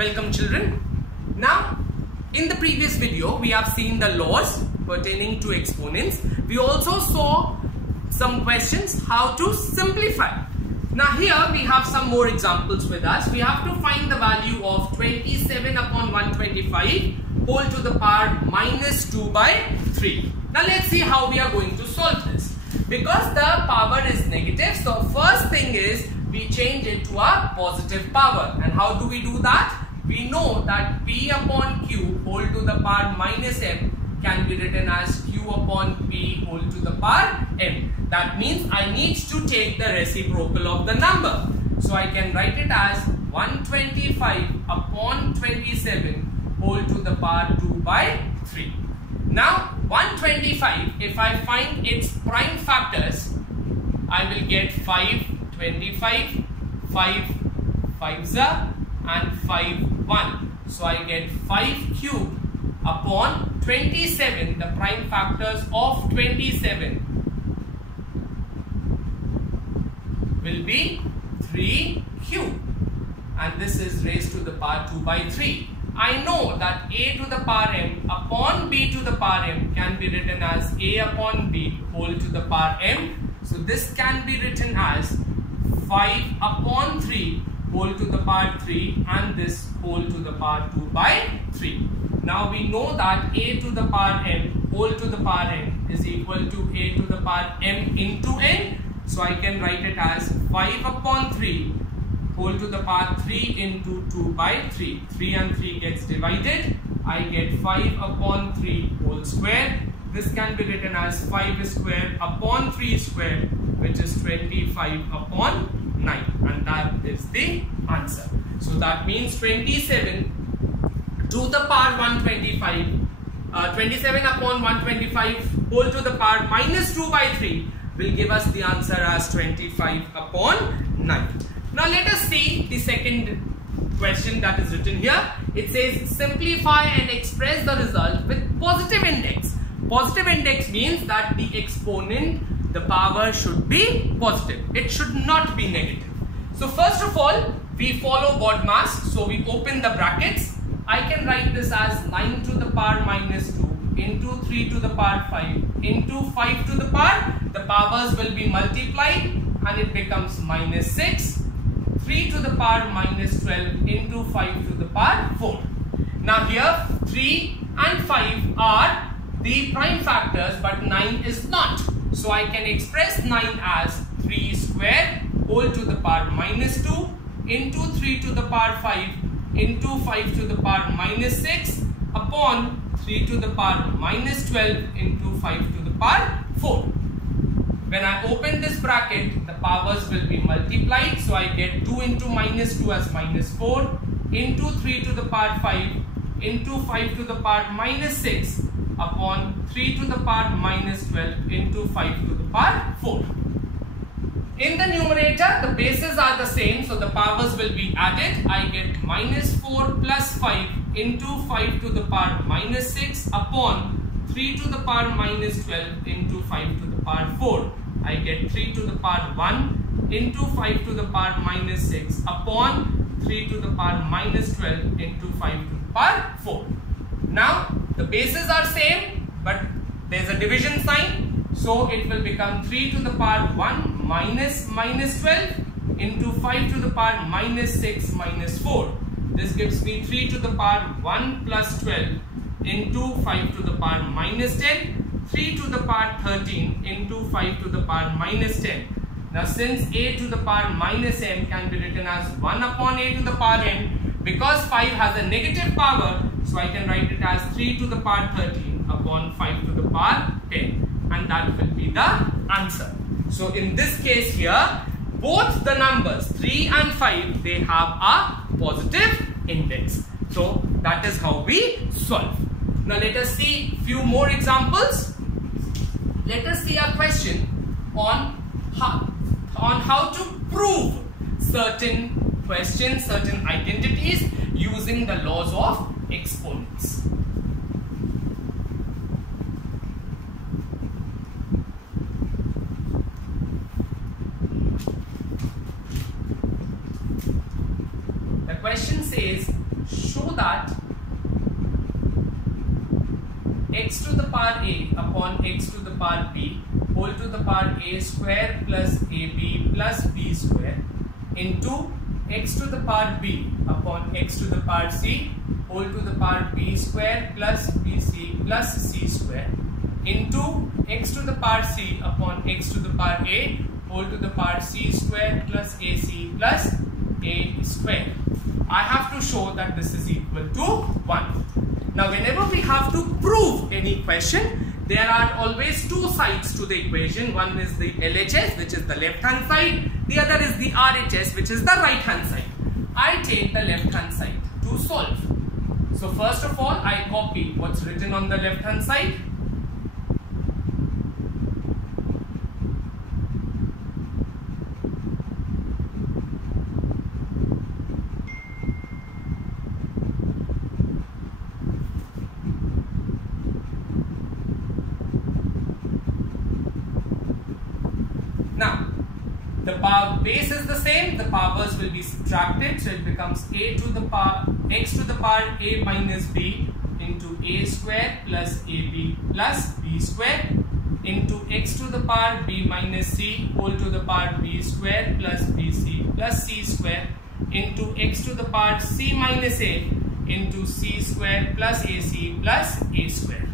Welcome children. Now in the previous video we have seen the laws pertaining to exponents. We also saw some questions how to simplify. Now here we have some more examples with us. We have to find the value of 27 upon 125 whole to the power minus 2 by 3. Now let's see how we are going to solve this. Because the power is negative, so first thing is we change it to a positive power. And how do we do that? We know that P upon Q whole to the power minus M can be written as Q upon P whole to the power M. That means I need to take the reciprocal of the number. So I can write it as 125 upon 27 whole to the power 2 by 3. Now 125, if I find its prime factors, I will get 5, 25, 5, 5 and 5, 1. So I get 5 cube upon 27, the prime factors of 27 will be 3 cube, and this is raised to the power 2 by 3. I know that a to the power m upon b to the power m can be written as a upon b whole to the power m. So this can be written as 5 upon 3 whole to the power 3 and this whole to the power 2 by 3. Now we know that a to the power m whole to the power n is equal to a to the power m into n. So I can write it as 5 upon 3 whole to the power 3 into 2 by 3. 3 and 3 gets divided. I get 5 upon 3 whole square. This can be written as 5 square upon 3 square, which is 25 upon 9, and that is the answer. So that means 27 to the power 125, 27 upon 125 whole to the power minus 2 by 3 will give us the answer as 25 upon 9. Now let us see the second question that is written here. It says simplify and express the result with positive index. Positive index means that the exponent, the power should be positive. It should not be negative. So first of all, we follow BODMAS. So we open the brackets. I can write this as 9 to the power minus 2 into 3 to the power 5 into 5 to the power. The powers will be multiplied and it becomes minus 6. 3 to the power minus 12 into 5 to the power 4. Now here 3 and 5 are the prime factors, but 9 is not. So I can express 9 as 3 square whole to the power minus 2 into 3 to the power 5 into 5 to the power minus 6 upon 3 to the power minus 12 into 5 to the power 4. When I open this bracket, the powers will be multiplied. So I get 2 into minus 2 as minus 4 into 3 to the power 5 into 5 to the power minus 6 upon 3 to the power minus 12 into 5 to the power 4. In the numerator, the bases are the same, so the powers will be added. I get minus 4 plus 5 into 5 to the power minus 6 upon 3 to the power minus 12 into 5 to the power 4. I get 3 to the power 1 into 5 to the power minus 6 upon 3 to the power minus 12 into 5 to the power 4. Now the bases are same, but there is a division sign, so it will become 3 to the power 1 minus 12 into 5 to the power minus 6 minus 4. This gives me 3 to the power 1 plus 12 into 5 to the power minus 10, 3 to the power 13 into 5 to the power minus 10. Now since a to the power minus m can be written as 1 upon a to the power n, because 5 has a negative power, so I can write it as 3 to the power 13 upon 5 to the power 10, and that will be the answer. So in this case here, both the numbers 3 and 5, they have a positive index. So that is how we solve. Now let us see few more examples. Let us see a question on how to prove certain questions, certain identities using the laws of exponents. The question says, show that x to the power a upon x to the power b whole to the power a square plus ab plus b square into x to the power b upon x to the power c whole to the power b square plus bc plus c square into x to the power c upon x to the power a whole to the power c square plus ac plus a square. I have to show that this is equal to 1. Now whenever we have to prove any question, there are always two sides to the equation. One is the LHS, which is the left hand side. The other is the RHS, which is the right hand side. I take the left hand side to solve. So first of all, I copy what's written on the left hand side. Now, the power base is the same, the powers will be subtracted, so it becomes a to the power x to the power a minus b into a square plus ab plus b square into x to the power b minus c whole to the power b square plus bc plus c square into x to the power c minus a into c square plus ac plus a square.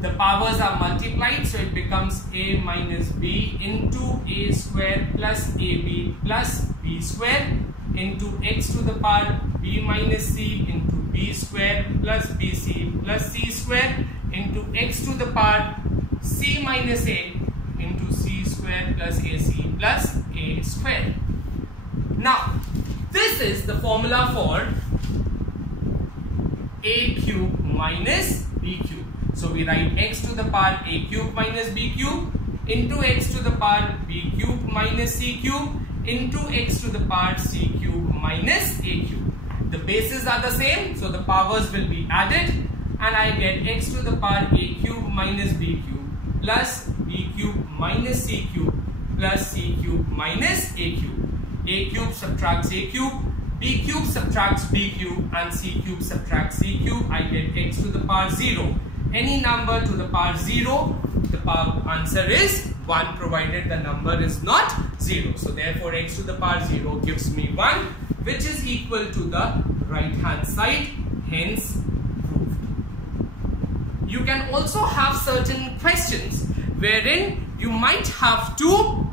The powers are multiplied, so it becomes a minus b into a square plus ab plus b square into x to the power b minus c into b square plus bc plus c square into x to the power c minus a into c square plus ac plus a square. Now, this is the formula for a cube minus b cube. So we write x to the power a cube minus b cube into x to the power b cube minus c cube into x to the power c cube minus a cube. The bases are the same, so the powers will be added and I get x to the power a cube minus b cube plus b cube minus c cube plus c cube minus a cube. A cube subtracts a cube, b cube subtracts b cube and c cube subtracts c cube. I get x to the power 0. Any number to the power 0, the power answer is 1 provided the number is not 0. So therefore x to the power 0 gives me 1, which is equal to the right hand side, hence proved. You can also have certain questions wherein you might have to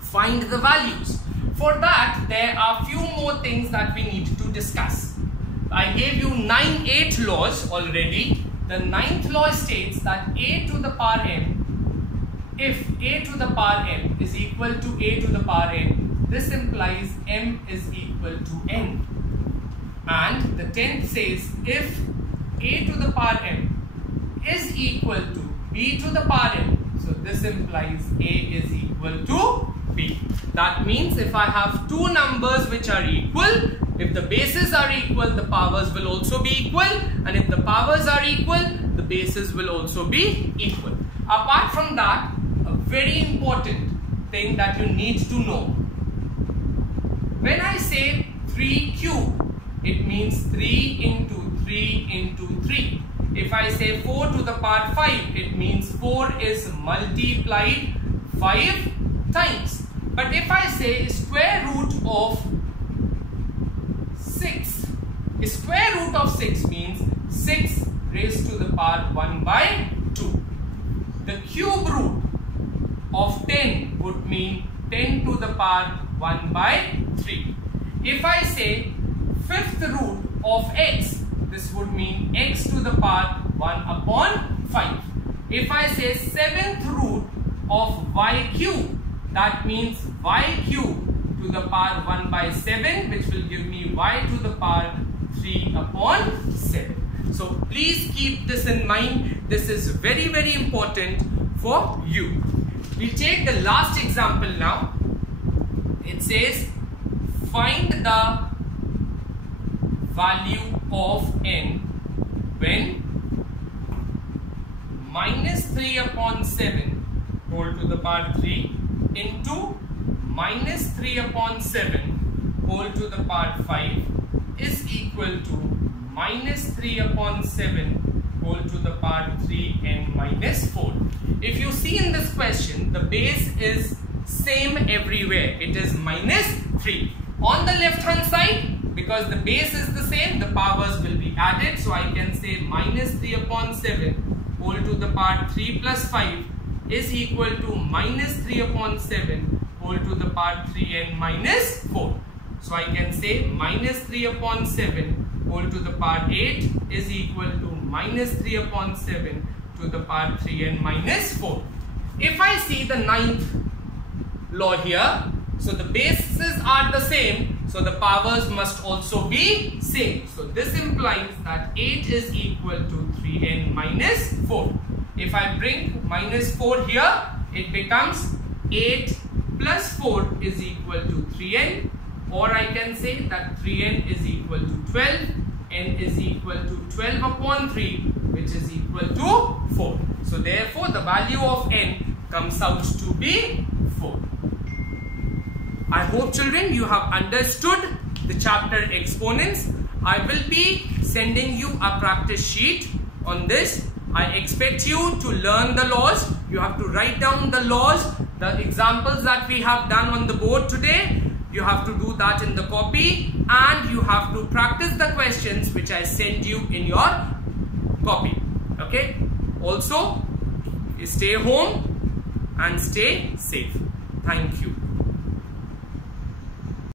find the values. For that, there are few more things that we need to discuss. I gave you 9-8 laws already. The 9th law states that a to the power m, if a to the power m is equal to a to the power n, this implies m is equal to n. And the 10th says if a to the power m is equal to b to the power n, so this implies a is equal to b. That means if I have two numbers which are equal, if the bases are equal, the powers will also be equal, and if the powers are equal, the bases will also be equal. Apart from that, a very important thing that you need to know. When I say 3 cube, it means 3 into 3 into 3. If I say 4 to the power 5, it means 4 is multiplied 5 times. But if I say square root of 6, square root of 6 means 6 raised to the power 1 by 2. The cube root of 10 would mean 10 to the power 1 by 3. If I say fifth root of x, this would mean x to the power 1 upon 5. If I say seventh root of y cube, that means y cube to the power 1 by 7, which will give me y to the power 3 upon 7. So please keep this in mind. This is very, very important for you. We take the last example now. It says find the value of n when minus 3 upon 7 whole to the power 3 into minus 3 upon 7 whole to the power 5 is equal to minus 3 upon 7 whole to the power 3n minus 4. If you see in this question, the base is same everywhere. It is minus 3. On the left hand side, because the base is the same, the powers will be added. So I can say minus 3 upon 7 whole to the power 3 plus 5 is equal to minus 3 upon 7 whole to the power 3n minus 4. So I can say minus 3 upon 7 whole to the power 8 is equal to minus 3 upon 7 to the power 3n minus 4. If I see the ninth law here, so the bases are the same, so the powers must also be same. So this implies that 8 is equal to 3n minus 4. If I bring minus 4 here, it becomes 8 plus 4 is equal to 3n, or I can say that 3n is equal to 12, n is equal to 12 upon 3, which is equal to 4. So therefore the value of n comes out to be 4. I hope children you have understood the chapter exponents. I will be sending you a practice sheet on this. I expect you to learn the laws. You have to write down the laws, the examples that we have done on the board today. You have to do that in the copy, and you have to practice the questions which I send you in your copy. Okay? Also, stay home and stay safe. Thank you.